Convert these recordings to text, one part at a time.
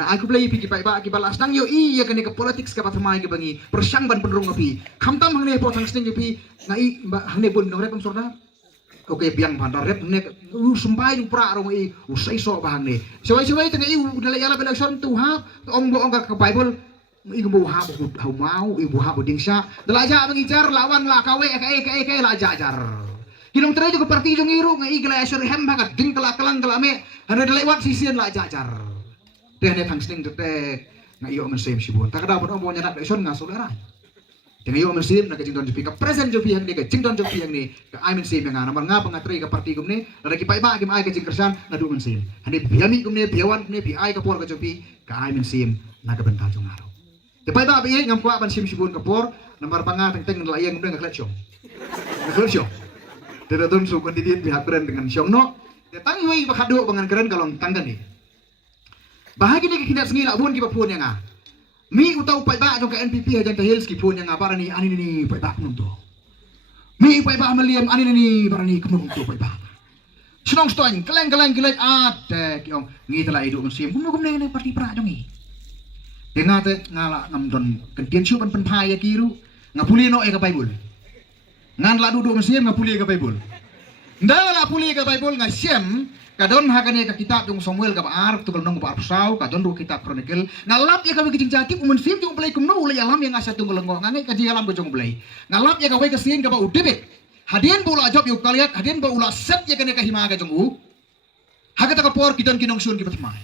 Nga aku play pi kipai ba ki balas nang yo iya kan ke politics ka patmai ke bangi persang ban pendrong api kamtam hangne po tang sting pi ngai hangne bun no rep sorda oke biang bandar rep ne sumpai pra rong i usai so ba hangne sewai tang i dala yala bela son tu ha ong bo ong ka bible i bu ha bu hau mau i bu ha bu dingsa dala ja bangi jar lawan la kawe ke la jajar kinong tray juga parti jong iru ngai glacier hem bagat ding kala kalang kala me hanne dala wat sisian la jajar dia ne tang sting tete ngayo mesim sibun tak ada pun omong nyadak son nga saudara dengan yo mesim na kajing don jopi ka present jopi yang ni ka jing don jopi yang ni ka ai mesim yang nga namar nga pangatri ka parti gumne na ki pai ba ki ai ka jing kersan na du mesim hande biami gumne biawan ne bi ai ka por ka jopi ka ai mesim na ka benta jong aro te pai ba bi ngam kwa ban sim sibun ka por namar panga teng teng la yang gumne ngaklet syong ngaklet syong te don su kon didin pihak keren dengan syong no te tang yoi ba khadu bangan keren kalong tanggan ni bahagi ni kindak sengi la bun ki papun yang mi utau pai ba jong ka NPP hajang ka hills ki pun yang para ni ani ni pai ba kunum to mi pai ba maliam ani ni para ni kunum to pai ba senong stoin keleng gilek ate ki ong ngi tela idu musim kunum ne parti pra jong i denga te ngala ngam don kentien siu ban penpai ya kiru ngapuli no e ka bible ngan la dudu musim ngapuli ka bible ndala puli ka bible ngasiem kadon hakane ka kitab jong Samuel ka ar tukal nong ba Saul kadon ru kitab Chronicle ngalap ya ka wi kijing jati umun sim jong play kumno ula alam yang asa tunggal ngo ngangai ka alam go jong play ngalap ya ka wi ka sin ka ba udebek hadien bola job yu kaliat hadien ba ula set ya kane ka hima ka jong u hakata ka por kidon kinong sun ki batmai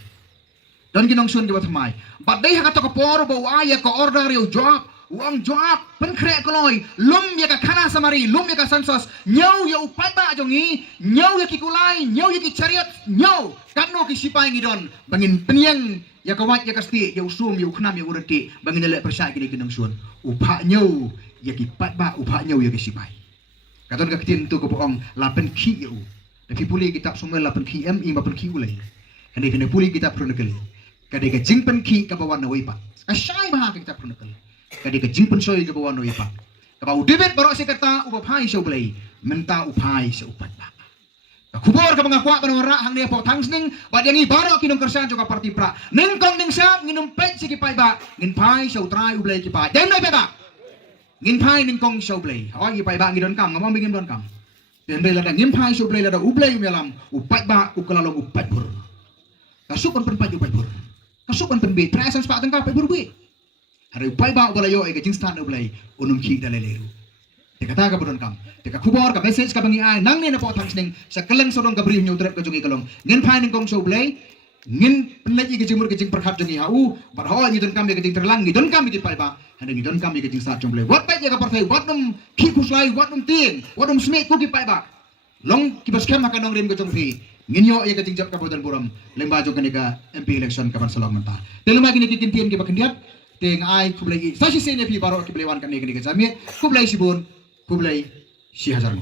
don kinong sun ki batmai badai hakata ka por ba ya ka order yu job uang joab penkrek koloi lum ya ka kana samari lum ya ka sansos nyau ya upai ba jongi nyau ya ki kulai nyau ya ki chariot nyau kanno ki sipai ngidon bangin peniang ya ka wat ya ka sti ya usum ya uknam ya urati bangin le persa ki kinong sun upa nyau ya ki pat ba upa nyau ya ki sipai kadon ka kitin tu ko boong lapen ki ya u tapi puli kitab Samuel lapen ki m ima pen ki ulai kene puli kitab Chronicle kade ka jingpen ki ka bawan na wipa ka syai ba ka kitab Chronicle kadi ke jingpen soy ke bawah noi pak kabau debet barok sekata upai so belai menta upai so upat ba kubor ka mga kwa panora hang ne po tangsning badyangi barok kinong kersan joka parti pra ningkong ning sap nginum pet siki pai ba ngin pai so trai ublai ki pa dem noi ba ngin pai ningkong so belai hawa ki pai ba ngidon kam ngamong bingin don kam den belai lada ngin pai so belai lada ublai umelam upat ba ukalalo upat bur kasukan penpat upat bur kasukan penbe trasan spa tengka pai bur bi hari upai ba bola yo ega jingstan ublai unum ki daleleru teka ka bodon kam teka kubor ka message ka bangi ai nang ne na po tangsning sa keleng sodong ka brim nyu trep ka jongi kalong ngin pai ning kong so ublai ngin penlagi ke jimur ke jing perkhat jongi hau bar ho ni don kam ke jing terlang ni don kam ki pai ba hande ni don kam ke jing sa jomblai wat pai ka partai wat num ki kuslai wat num tin wat num sme ku ki pai ba long ki bas kam ka nong rim ke jong fi ngin yo ye ka jing jap ka bodan buram lemba jong ka MP election ka ban salong menta telma kini ki kintian ki bakendiat ting ai kublai sa si sene pi baro ki blewan kan ni ke jami kublai sibun kublai si hajar